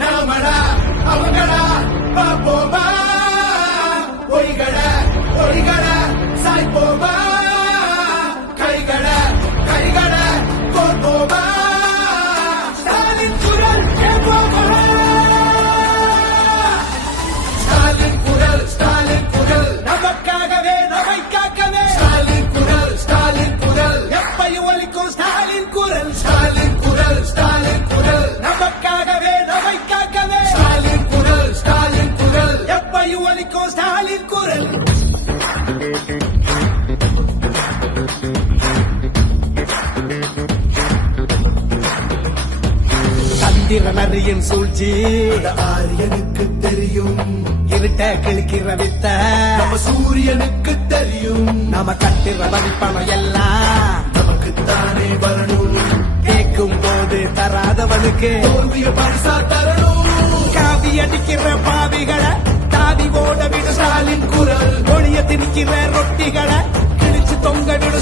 நாமடா அவங்கடா பாப்போமா ஸ்டாலின் குரல் சூழ்ச்சி ஆரியனுக்கு தெரியும். இருட்ட கிழக்கிற வித்த. நம்ம சூரியனுக்கு தெரியும். நாம கட்டுற வரிப்பணம் எல்லாம். நமக்குத்தானே வரணும். கேட்கும் போது தராதவனுக்கு. தோல்விய பரிசா தரணும். காவி அடிக்கிற തിരിച്ച് വേറൊട്ടികളെ കിളിച്ച് തൊങ്കടിടും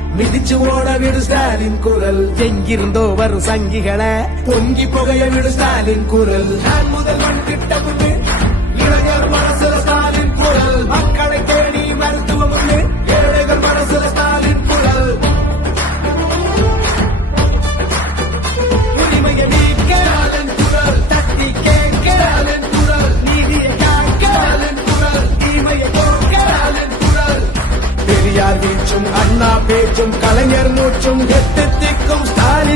மிதிச்சு ஓட விடு ஸ்டாலின் குரல். எங்கிருந்தோ வரும் சங்கிகளை பொங்கி புகைய விடு ஸ்டாலின் குரல். நான் முதல்வன் திட்டமுண்டு இளைஞர் மனசுல ஸ்டாலின் குரல். மக்களை பேச்சும் அண்ணா பேச்சும் கலைஞர் மூச்சும் எட்டு திக்கும் ஸ்டாலின்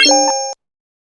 you